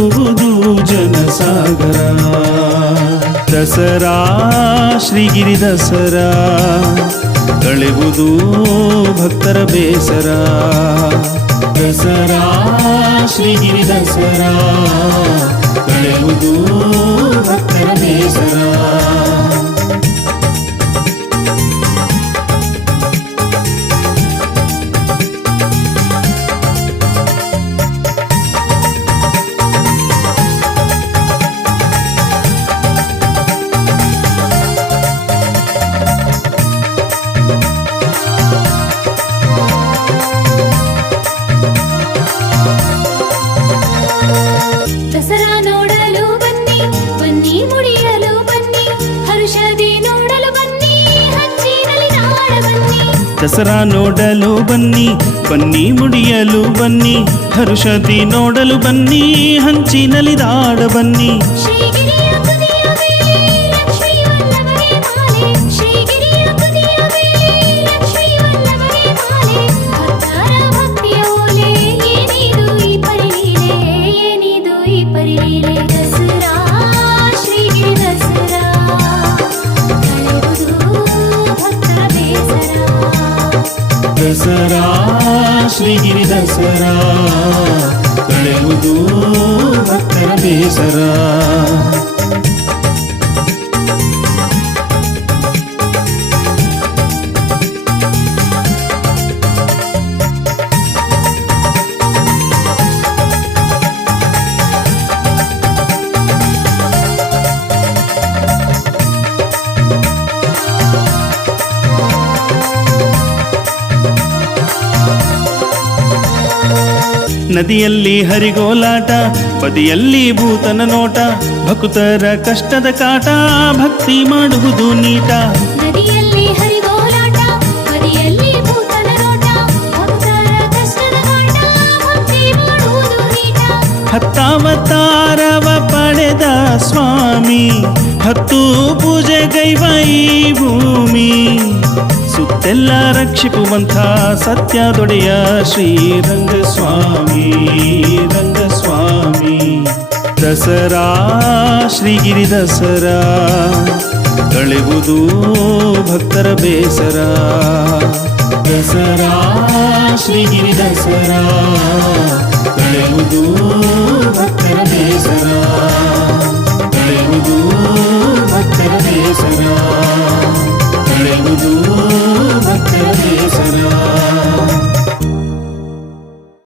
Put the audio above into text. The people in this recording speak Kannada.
ಕೂಡುವುದು ಜನಸಾಗರ. ದಸರಾ ಶ್ರೀಗಿರಿ ದಸರಾ ಕಳೆವುದು ಭಕ್ತರ ಬೇಸರ. ದಸರಾ ಶ್ರೀಗಿರಿ ದಸರಾ ಕಳೆವುದು ಭಕ್ತರ ಬೇಸರ. ದಸರಾ ನೋಡಲು ಬನ್ನಿ ಬನ್ನಿ ಮುಡಿಯಲು ಬನ್ನಿ ಹರುಷದಿ ನೋಡಲು ಬನ್ನಿ ಹಚ್ಚಿನಲ್ಲಿ ನಾಡ ಬನ್ನಿ. ದಸರಾ ನೋಡಲು ಬನ್ನಿ ಬನ್ನಿ ಮುಡಿಯಲು ಬನ್ನಿ ಹರುಷದಿ ನೋಡಲು ಬನ್ನಿ ಹಂಚಿನಲಿದಾಡ ಬನ್ನಿ. ಶ್ರೀಗಿರಿಯ ದಸರಾ ಶ್ರೀಗಿರಿ ದಸರಾ ಕಳೆಯುವುದು ಭಕ್ತರ ಬೇಸರ ನದಿಯಲ್ಲಿ ಹರಿಗೋಲಾಟ ಬದಿಯಲ್ಲಿ ಭೂತನ ನೋಟ ಭಕ್ತರ ಕಷ್ಟದ ಕಾಟ ಭಕ್ತಿ ಮಾಡುವುದು ನೀಟ. ಹತ್ತಾವತಾರವ ಪಡೆದ ಸ್ವಾಮಿ ಹತ್ತು ಪೂಜೆ ಗೈವ ಈ ಭೂಮಿ. ಸುತ್ತೆಲ್ಲ ರಕ್ಷಿಪುವಂಥ ಸತ್ಯದೊಡೆಯ ರಂಗ ರಂಗಸ್ವಾಮಿ. ದಸರಾ, ಶ್ರೀಗಿರಿ ದಸರಾ, ಕಳೆವುದು ಭಕ್ತರ ಬೇಸರ. ದಸರಾ, ಶ್ರೀಗಿರಿ ದಸರಾ, ಕಳೆವುದು ಭಕ್ತರ ಬೇಸರ. ಕಳೆವುದು ಭಕ್ತರ ಬೇಸರ.